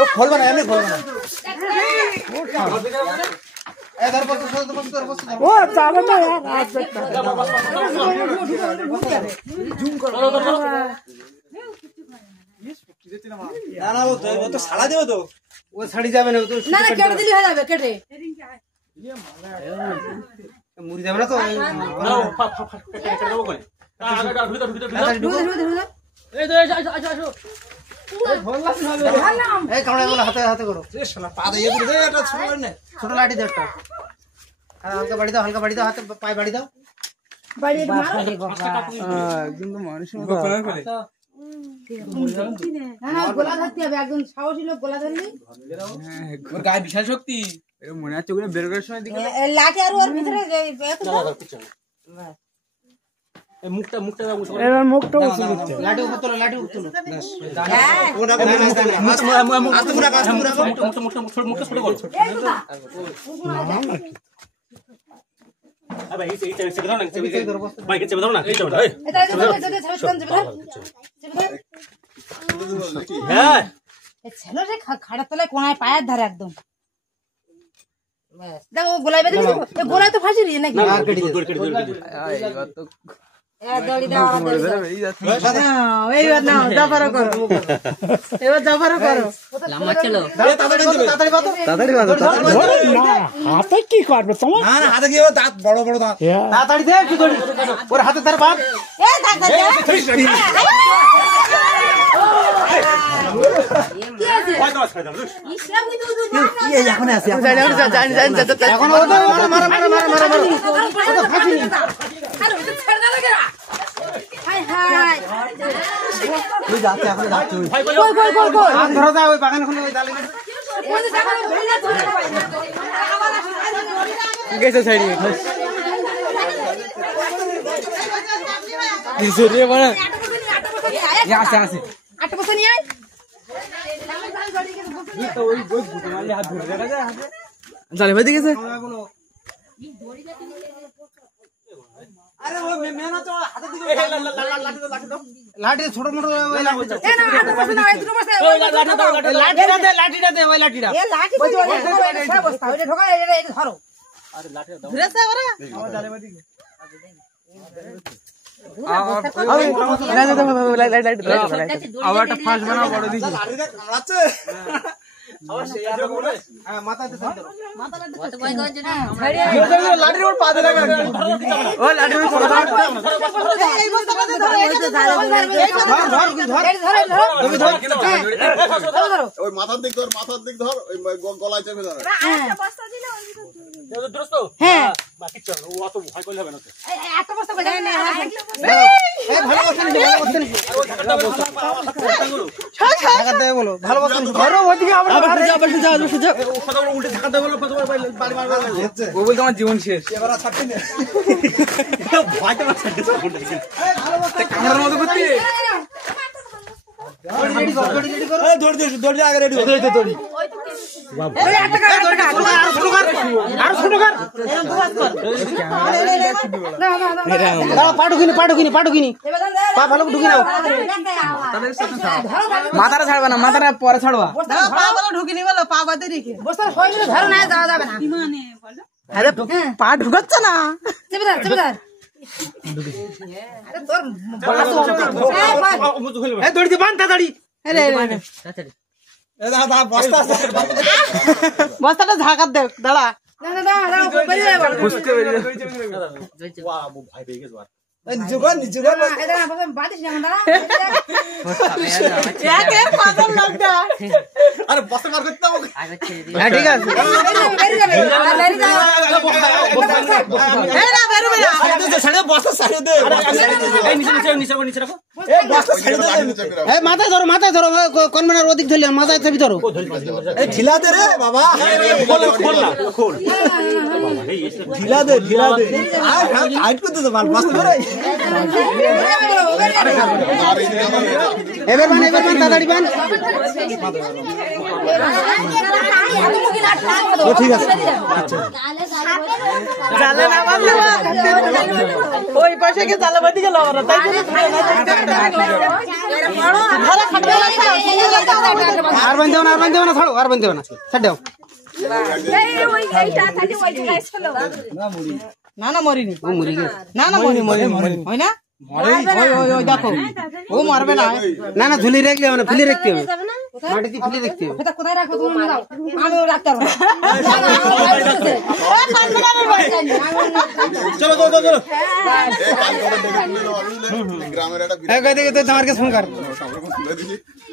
ও খোলবে না, এমনি খোলবে না। ও যাবে না না না, ও তো সাড়া দেবে তো, ও ছাড়ি যাবে না, ও তো না না কেটে দিলে হয়ে যাবে, কেটে মুড়ি যাবে না তো। এই কামড়ে বলো, হাতে হাতে করো। ছোট লাঠি দাও একটা, হালকা বাড়ি দাও, হালকা বাড়ি দাও, হাতে পায়ে বাড়ি দাও। কিন্তু মানুষের গোলা ধরতে হবে, একদম সাহসী লোক গোলা ধরলি গায়ে বিশাল শক্তি মনে হচ্ছে ওগুলো বের করার সময় দিকে লাঠি আর ওর ভিতরে মুখটা এবার মুখটা লাঠি উপর তোলো, লাঠি উপর তোলো। মুখটা ছোট করো। খাড়ার তলায় কোনায় পায়ের ধারে একদম দেখো গোলায় বেঁধে গোলায় তো ফাঁসি দিয়ে নাকি হাতে কি করবে তোমার? হাতে কি দাঁত বড় বড় দাঁত, তাড়াতাড়ি দে, ওর হাতে তার বাপ। এখন আছে, এখন ধরো যায় ওই বাগান ওই ডালে গেছে সাইডে আসে আসে 8 বছর নিয়ে জালে ভাই দেখেছে লাঠি ছোট মোটো আবার একটা ফাঁস বানা বড় দিছি লাঠির উপর পা দিয়ে লাগা, ও লাঠির উপর ওই মাথার দিক ধর, মাথার দিক ধর, ওই গলায় চেপে ধর। হ্যাঁ অত ভয় করলে হবে না। এত বস্তা করে বলো ভালো বলতে আমার জীবন শেষ কামড়ার মতো করতে মাথাটা ছাড়বা না, মাথাটা পরে ছাড়বা ঢুকিনি বলো পা বাদে রেখে বস্তা শরীরে ধরো না যাওয়া যাবে না পা ঢুকাচ্ছে না চেপে ধর চেপে ধর আরে তোর দড়িতে বাঁধ তাড়াতাড়ি। বস্তাটা ঝাঁকার দেখ দাঁড়া না না না না বেরিয়ে যাবে বুঝতে পেরে ভাই পেয়ে গেছো আর নিজে কর নিজে কর এটা না বসে বাদিস না দাঁড়া একে পাগল লাগা আরে বসে মার করতে হবে। হ্যাঁ ঠিক আছে বেরিয়ে যাবে বেরিয়ে যাবে এই না বেরোবে না ছাড়ে বস্তা ছাড়ে দে, এই নিচে নিচে নিচে রাখো। এই বস্তা ছাড়ে দে, এই মাথায় ধরো কোন মানে ওদিক ধরলে মাথায় চেপে ধরো, এই ঢিলা দে রে বাবা, খোল না খোল ঢিলা দে আর হাইট করতে তো মাল বস্তা ধরে এবার বান তাড়াতাড়ি বান। ও ঠিক আছে আচ্ছা জালে না বাঁধলে ওই পাশে কে জালে বাঁধি গেল তাই আর বান্ধব না ছাড়ো আর বান্ধব না ছাড় দাও না না মরিনি ও মরে গেছে না না মরিনি হয় না ওই দেখো ও মারবে না না না ঝুলি রাখলে হবে না ফেলে রাখতে হবে মাটিতে ফেলে রাখতে হবে এটা কোথায় রাখো তুমি দাও আমি রাখতে পারবো চলো চলো চলো এই কাল করে ডেকে তুলে নেওয়া, বুঝলে? গ্রামের একটা এই কই দেখে তো তোমার কাছে ফোন কর বিরাট